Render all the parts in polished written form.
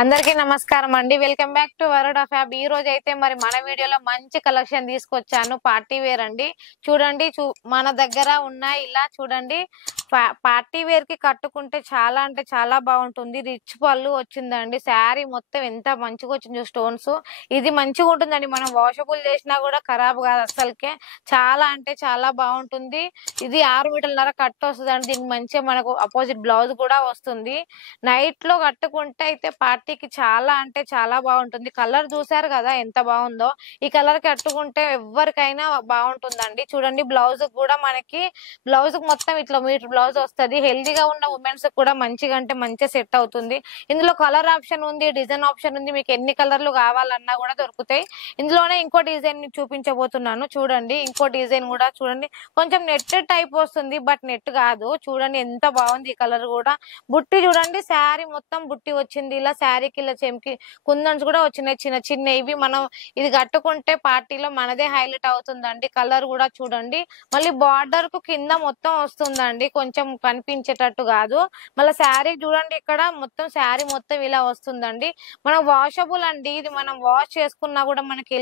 అందరికీ నమస్కారం అండి. Welcome back to world of fab. ఈ రోజు అయితే మరి మన వీడియోలో మంచి కలెక్షన్ తీసుకొచ్చాను. పార్టీ వేర్ అండి. చూడండి, మన దగ్గర ఉన్నాయి. ఇలా చూడండి, పార్టీ వేర్ కి కట్టుకుంటే చాలా అంటే చాలా బాగుంటుంది. రిచ్ పళ్ళు వచ్చిందండి. శారీ మొత్తం ఎంత మంచిగా వచ్చింది. స్టోన్స్ ఇది మంచిగా ఉంటుందండి. మనం వాషబుల్ చేసినా కూడా ఖరాబ్ కాదు అసలుకే. చాలా అంటే చాలా బాగుంటుంది. ఇది 6 మీటర్లన్నర కట్టు వస్తుంది. దీనికి మంచిగా మనకు అపోజిట్ బ్లౌజ్ కూడా వస్తుంది. నైట్ లో కట్టుకుంటే అయితే పార్టీకి చాలా అంటే చాలా బాగుంటుంది. కలర్ చూసారు కదా ఎంత బాగుందో. ఈ కలర్ కట్టుకుంటే ఎవరికైనా బాగుంటుందండి. చూడండి, బ్లౌజ్ కూడా మనకి బ్లౌజ్ మొత్తం ఇట్లా మీటర్ బ్లౌజ్ వస్తుంది. హెల్దీగా ఉన్న ఉమెన్స్ కూడా మంచిగా అంటే మంచిగా సెట్ అవుతుంది. ఇందులో కలర్ ఆప్షన్ ఉంది, డిజైన్ ఆప్షన్ ఉంది. మీకు ఎన్ని కలర్లు కావాలన్నా కూడా దొరుకుతాయి. ఇందులోనే ఇంకో డిజైన్ చూపించబోతున్నాను. చూడండి, ఇంకో డిజైన్ కూడా చూడండి. కొంచెం నెట్ టైప్ వస్తుంది, బట్ నెట్ కాదు. చూడండి ఎంత బాగుంది. ఈ కలర్ కూడా బుట్టి చూడండి, శారీ మొత్తం బుట్టి వచ్చింది. ఇలా శారీకి ఇలా చెంకి కుందన్స్ కూడా వచ్చినాయి చిన్న చిన్న. ఇవి మనం ఇది కట్టుకుంటే పార్టీలో మనదే హైలైట్ అవుతుందండి. కలర్ కూడా చూడండి. మళ్ళీ బార్డర్ కు కింద మొత్తం వస్తుందండి, కొంచెం కనిపించేటట్టు కాదు. మళ్ళీ శారీ చూడండి, ఇక్కడ మొత్తం శారీ మొత్తం ఇలా వస్తుందండి. మనం వాషబుల్ అండి. ఇది మనం వాష్ చేసుకున్నా కూడా మనకి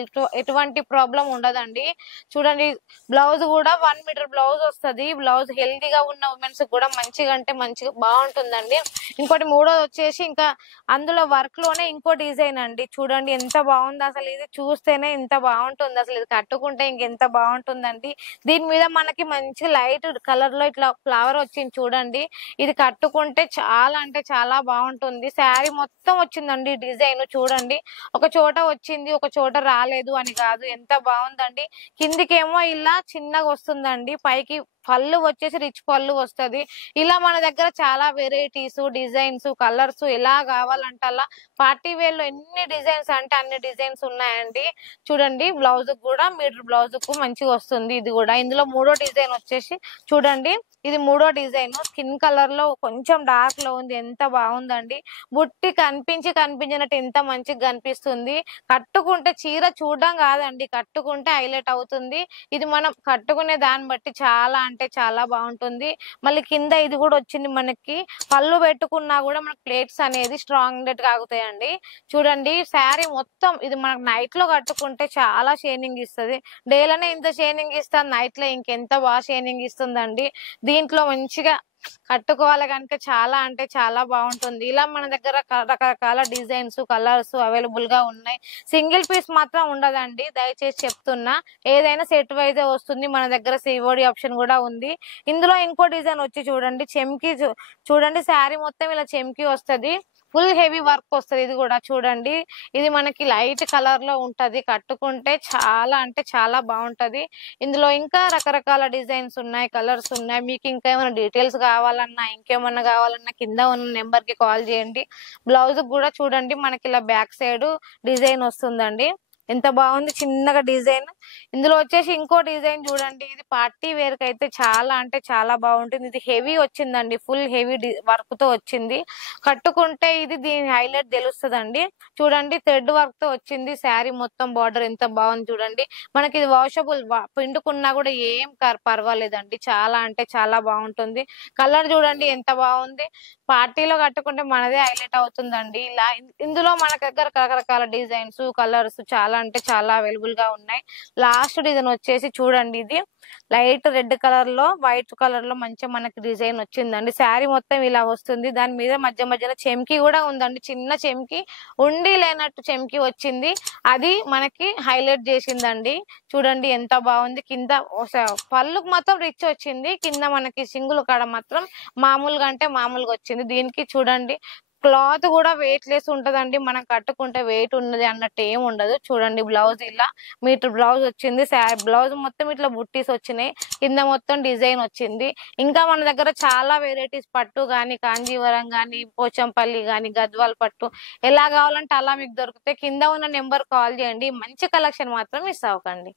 ఎటువంటి ప్రాబ్లం ఉండదండి. చూడండి, బ్లౌజ్ కూడా 1 మీటర్ బ్లౌజ్ వస్తుంది. బ్లౌజ్ హెల్దీగా ఉన్న ఉమెన్స్ కూడా మంచిగా అంటే మంచిగా బాగుంటుందండి. ఇంకోటి మూడోది వచ్చేసి ఇంకా అందులో వర్క్ లోనే ఇంకో డిజైన్ అండి. చూడండి ఎంత బాగుంది. అసలు ఇది చూస్తేనే ఇంత బాగుంటుంది. అసలు ఇది కట్టుకుంటే ఇంకెంత బాగుంటుందండి. దీని మీద మనకి మంచి లైట్ కలర్ లో ఇట్లా ఫ్లవర్ వచ్చింది చూడండి. ఇది కట్టుకుంటే చాలా అంటే చాలా బాగుంటుంది. శారీ మొత్తం వచ్చిందండి డిజైన్. చూడండి, ఒక చోట వచ్చింది ఒక చోట రాలేదు అని కాదు. ఎంత బాగుందండి. కిందికేమో ఇలా చిన్నగా వస్తుందండి, పైకి పళ్ళు వచ్చేసి రిచ్ పళ్ళు వస్తుంది. ఇలా మన దగ్గర చాలా వెరైటీస్, డిజైన్స్, కలర్స్ ఎలా కావాలంటే అలా పార్టీ వేర్ లో ఎన్ని డిజైన్స్ అంటే అన్ని డిజైన్స్ ఉన్నాయండి. చూడండి, బ్లౌజ్ కూడా మీటర్ బ్లౌజ్ కు మంచిగా వస్తుంది. ఇది కూడా ఇందులో మూడో డిజైన్ వచ్చేసి చూడండి. ఇది మూడో డిజైన్ స్కిన్ కలర్ లో కొంచెం డార్క్ లో ఉంది. ఎంత బాగుందండి. బుట్టి కనిపించినట్టు ఎంత మంచిగా కనిపిస్తుంది. కట్టుకుంటే చీర చూడడం కాదండి, కట్టుకుంటే హైలైట్ అవుతుంది. ఇది మనం కట్టుకునే దాన్ని బట్టి చాలా అంటే చాలా బాగుంటుంది. మళ్ళీ కింద ఇది కూడా వచ్చింది మనకి. పళ్ళు పెట్టుకున్నా కూడా మనకి ప్లేట్స్ అనేది స్ట్రాంగ్ ఆగుతాయండి. చూడండి, శారీ మొత్తం ఇది మనకు నైట్ లో కట్టుకుంటే చాలా షైనింగ్ ఇస్తుంది. డేలోనే ఇంత షైనింగ్ ఇస్తుంది, నైట్ లో ఇంకెంత బాగా షైనింగ్ ఇస్తుందండి. దీంట్లో మంచిగా కట్టుకోవాలి కనుక చాలా అంటే చాలా బాగుంటుంది. ఇలా మన దగ్గర రకరకాల డిజైన్స్, కలర్స్ అవైలబుల్ గా ఉన్నాయి. సింగిల్ పీస్ మాత్రం ఉండదండి, దయచేసి చెప్తున్నా. ఏదైనా సెట్ వైజే వస్తుంది. మన దగ్గర సిఓడి ఆప్షన్ కూడా ఉంది. ఇందులో ఇంకో డిజైన్ వచ్చి చూడండి, చెంకి చూడండి. శారీ మొత్తం ఇలా చెంకి వస్తుంది. ఫుల్ హెవీ వర్క్ వస్తుంది. ఇది కూడా చూడండి, ఇది మనకి లైట్ కలర్ లో ఉంటది. కట్టుకుంటే చాలా అంటే చాలా బాగుంటది. ఇందులో ఇంకా రకరకాల డిజైన్స్ ఉన్నాయి, కలర్స్ ఉన్నాయి. మీకు ఇంకా ఏమైనా డీటెయిల్స్ కావాలన్నా, ఇంకేమన్నా కావాలన్నా కింద ఉన్న నెంబర్ కి కాల్ చేయండి. బ్లౌజ్ కూడా చూడండి, మనకి ఇలా బ్యాక్ సైడ్ డిజైన్ వస్తుందండి. ఎంత బాగుంది, చిన్నగా డిజైన్. ఇందులో వచ్చేసి ఇంకో డిజైన్ చూడండి. ఇది పార్టీ వేర్ కి అయితే చాలా అంటే చాలా బాగుంటుంది. ఇది హెవీ వచ్చిందండి, ఫుల్ హెవీ వర్క్ తో వచ్చింది. కట్టుకుంటే ఇది దీని హైలైట్ తెలుస్తుందండి. చూడండి, థ్రెడ్ వర్క్ తో వచ్చింది. శారీ మొత్తం బార్డర్ ఎంత బాగుంది చూడండి. మనకి ఇది వాషబుల్, పిండుకున్నా కూడా ఏం పర్వాలేదండి. చాలా అంటే చాలా బాగుంటుంది. కలర్ చూడండి ఎంత బాగుంది. పార్టీలో కట్టుకుంటే మనదే హైలైట్ అవుతుందండి. ఇలా ఇందులో మన దగ్గర రకరకాల డిజైన్స్, కలర్స్ చాలా అంటే చాలా అవైలబుల్ గా ఉన్నాయి. లాస్ట్ డిజైన్ వచ్చేసి చూడండి, ఇది లైట్ రెడ్ కలర్ లో వైట్ కలర్ లో మంచిగా మనకి డిజైన్ వచ్చిందండి. శారీ మొత్తం ఇలా వస్తుంది. దాని మీద మధ్య మధ్యలో చెంకి కూడా ఉందండి. చిన్న చెంకి, ఉండి లేనట్టు చెంకి వచ్చింది. అది మనకి హైలైట్ చేసిందండి. చూడండి ఎంత బాగుంది. కింద పళ్ళుకు మాత్రం రిచ్ వచ్చింది. కింద మనకి సింగుల్ కాడ మాత్రం మామూలుగా అంటే మామూలుగా వచ్చింది. దీనికి చూడండి, క్లాత్ కూడా వెయిట్ లెస్ ఉంటదండి. మనం కట్టుకుంటే వెయిట్ ఉన్నది అన్నట్టు ఏం ఉండదు. చూడండి, బ్లౌజ్ ఇలా మీటర్ బ్లౌజ్ వచ్చింది. బ్లౌజ్ మొత్తం ఇట్లా బుట్టీస్ వచ్చినాయి. కింద మొత్తం డిజైన్ వచ్చింది. ఇంకా మన దగ్గర చాలా వెరైటీస్, పట్టు గాని, కాంజీవరం గాని, పోచంపల్లి గాని, గద్వాల్ పట్టు ఎలా కావాలంటే అలా మీకు దొరుకుతాయి. కింద ఉన్న నెంబర్ కాల్ చేయండి. మంచి కలెక్షన్ మాత్రం మిస్ అవ్వకండి.